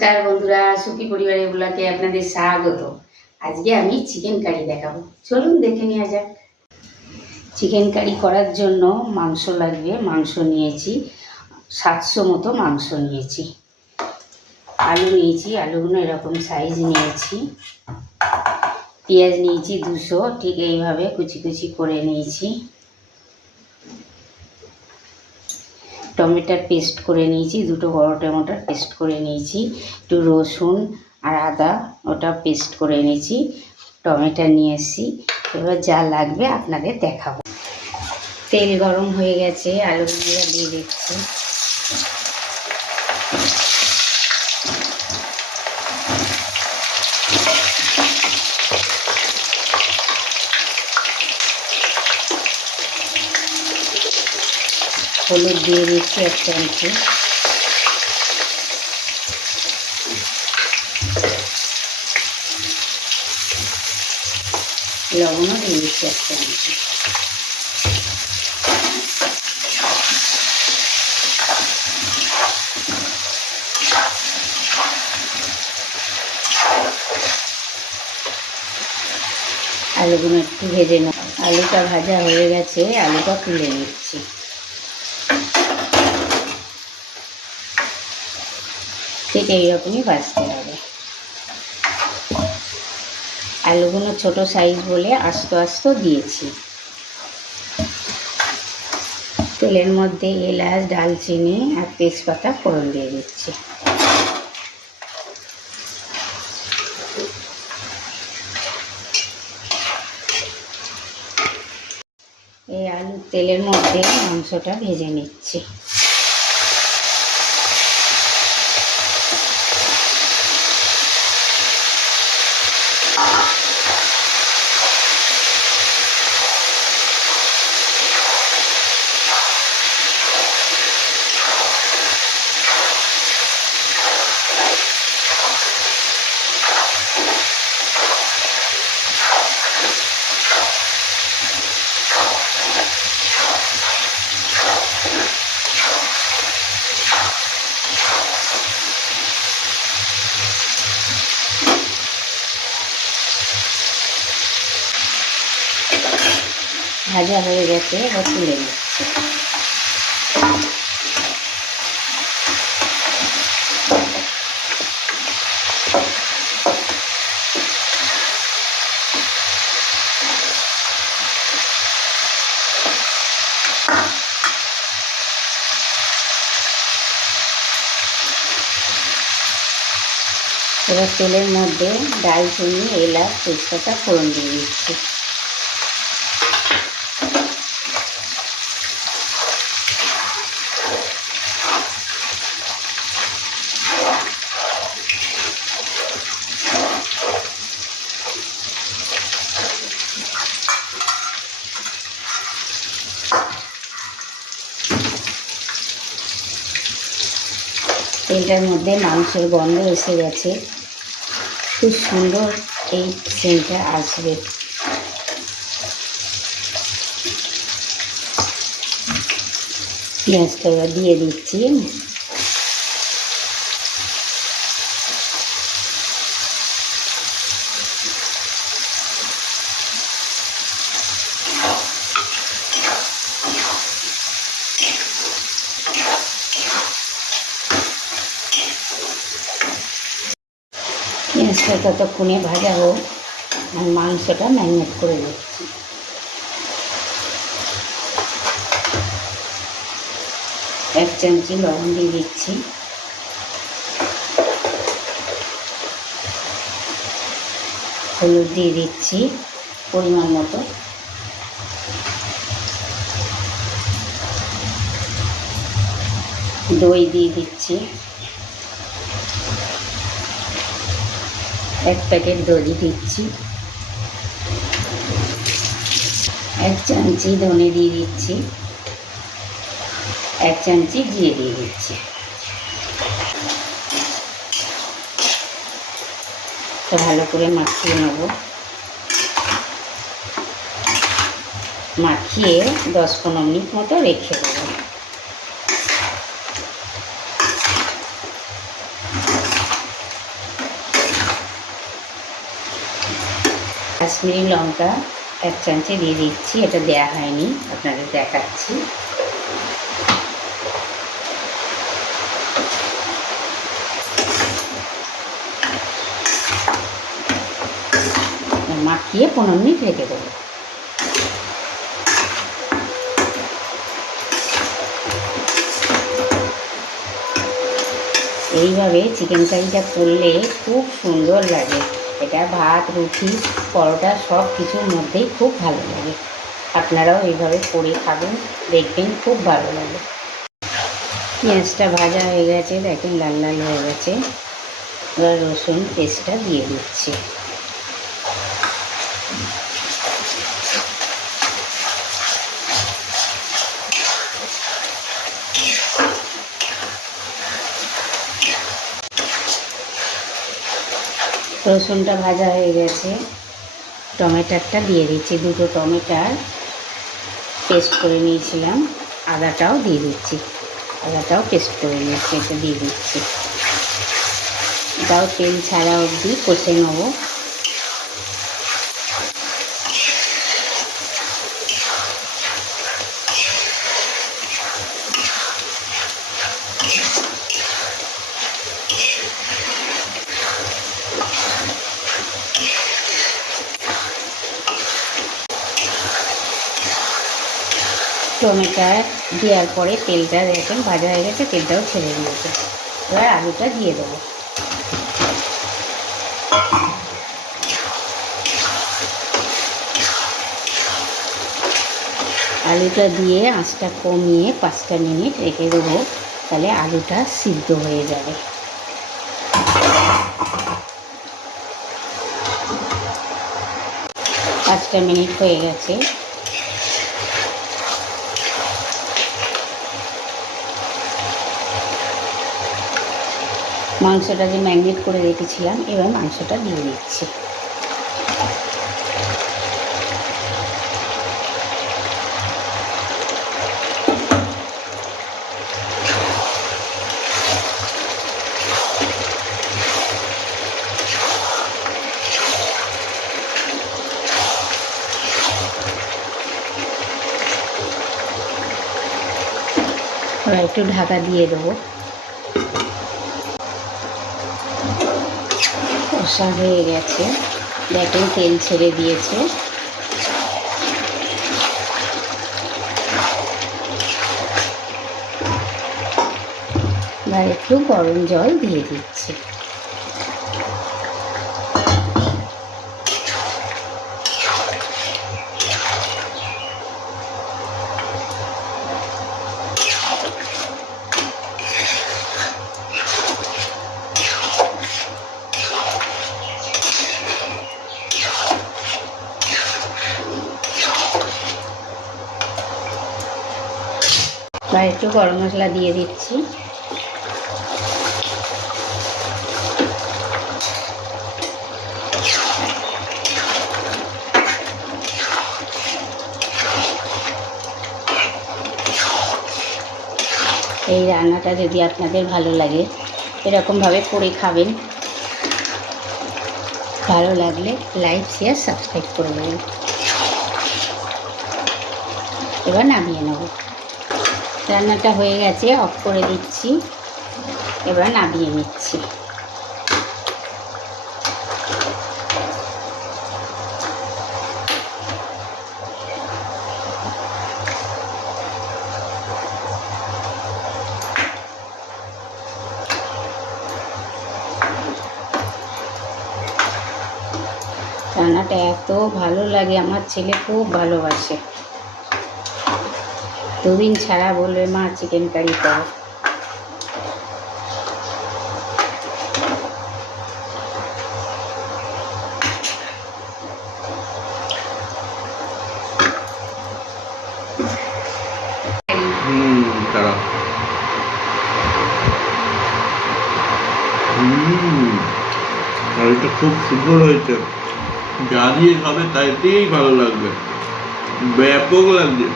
নমস্কার বন্ধুরা, সুখী পরিবারের ব্লগে আপনাদের স্বাগত। আজকে আমি চিকেন কারি দেখাবো, চলুন দেখে নেওয়া যাক। চিকেন কারি করার জন্য মাংস লাগবে। মাংস নিয়েছি 700 মতো মাংস নিয়েছি। আলু নিয়েছি, আলুগুলো এরকম সাইজ নিয়েছি। পেঁয়াজ নিয়েছি 200, ঠিক এইভাবে কুচি কুচি করে নিয়েছি। টমেটোর পেস্ট করে নিয়েছি, 2টো বড় টমেটোর পেস্ট করে নিয়েছি। একটু রসুন আর আদা ওটা পেস্ট করে নিয়েছি। টমেটো নিয়ে এসেছি। এবার যা লাগবে আপনাদের দেখাবো। তেল গরম হয়ে গেছে, আলুগুলো দিয়ে দিচ্ছি। হলুদ দিয়ে দিচ্ছি 1 চামচ। লবণও দিয়ে দিচ্ছি 1 চামচ। আলুগুলো একটু ভেজে নেব। আলুটা ভাজা হয়ে গেছে, আলুটা তুলে নিচ্ছি। ঠিক এইরকমই ভাজতে হবে। আলুগুলো ছোট সাইজ বলে আস্ত আস্ত দিয়েছি। তেলের মধ্যে এলাচ, দালচিনি আর তেজপাতা ফোড়ন দিয়ে দিচ্ছি। এই আলুর তেলের মধ্যে মাংসটা ভেজে নিচ্ছি। ভাজা হয়ে গেছে, এবার তুলে নিচ্ছি। এবার তেলের মধ্যে দালচিনি, এলাচ, তেজপাতা ফোড়ন দিয়ে দিচ্ছি। তেলটার মধ্যে মাংসের গন্ধ এসে গেছে, খুব সুন্দর এই সেন্টটা আসবে। পেঁয়াজটা এবার দিয়ে দিচ্ছি। পেঁয়াজটা ততক্ষণে ভাজা হোক, আর মাংসটা ম্যারিনেট করে দিচ্ছি। এক চামচি লবণ দিয়ে দিচ্ছি। হলুদ দিয়ে দিচ্ছি পরিমাণ মতো। দই দিয়ে দিচ্ছি, 1 প্যাকেট দই দিচ্ছি। 1 চামচি ধনে দিয়ে দিচ্ছি। 1 চামচি জিরে দিয়ে দিচ্ছি। তো ভালো করে মাখিয়ে নেব। মাখিয়ে 10-15 মিনিট মতো রেখে দেবো। কাশ্মীরি লঙ্কা 1 চামচে দিয়ে দিচ্ছি, এটা দেয়া হয়নি, আপনাদের দেখাচ্ছি। মাখিয়ে 15 মিনিট রেখে দেবো। এইভাবে চিকেন কারিটা করলে খুব সুন্দর লাগে। এটা ভাত, রুটি, পরোটা সব কিছুর মধ্যেই খুব ভালো লাগে। আপনারাও এইভাবে করে খাবেন, দেখবেন খুব ভালো লাগে। পেঁয়াজটা ভাজা হয়ে গেছে, দেখেন লাল লাল হয়ে গেছে। এবার রসুন পেস্টটা দিয়ে দিচ্ছি। রসুনটা ভাজা হয়ে গেছে, টমেটোটা দিয়ে দিচ্ছি। 2টো টমেটোর পেস্ট করে নিয়েছিলাম। আদাটাও দিয়ে দিচ্ছি, আদাটাও পেস্ট করে নিয়েছি, এটা দিয়ে দিচ্ছি। এটাও তেল ছাড়া অবধি কষে নেবো। টমেটো দেওয়ার পরে তেলটা দেখেন ভাজা হয়ে গেছে, তেলটাও ছেড়ে দিয়েছে। এবার আলুটা দিয়ে দেবো। আলুটা দিয়ে আঁচটা কমিয়ে 5টা মিনিট রেখে দেবো, তাহলে আলুটা সিদ্ধ হয়ে যাবে। পাঁচটা মিনিট হয়ে গেছে। মাংসটা যে ম্যারিনেট করে রেখেছিলাম, এবার মাংসটা দিয়ে দিচ্ছি। এবার একটু ঢাকা দিয়ে দেবো। কষা হয়ে গেছে, দেখেন তেল ছেড়ে দিয়েছে। এবার একটু গরম জল দিয়ে দিচ্ছি। বা একটু গরম মশলা দিয়ে দিচ্ছি। এই রান্নাটা যদি আপনাদের ভালো লাগে, এরকমভাবে করে খাবেন। ভালো লাগলে লাইক, শেয়ার, সাবস্ক্রাইব করে দেবেন। এবার নামিয়ে নেব। রান্নাটা হয়ে গেছে, অফ করে দিচ্ছি। এবার নামিয়ে নিচ্ছি। রান্নাটা এত ভালো লাগে, আমার ছেলে খুব ভালোবাসে। 2 দিন ছাড়া বলবে মা চিকেন কারি করো। কারিটা খুব সুন্দর হয়েছে। যা দিয়ে খাবে তাইতেই ভালো লাগবে, ব্যাপক লাগছে।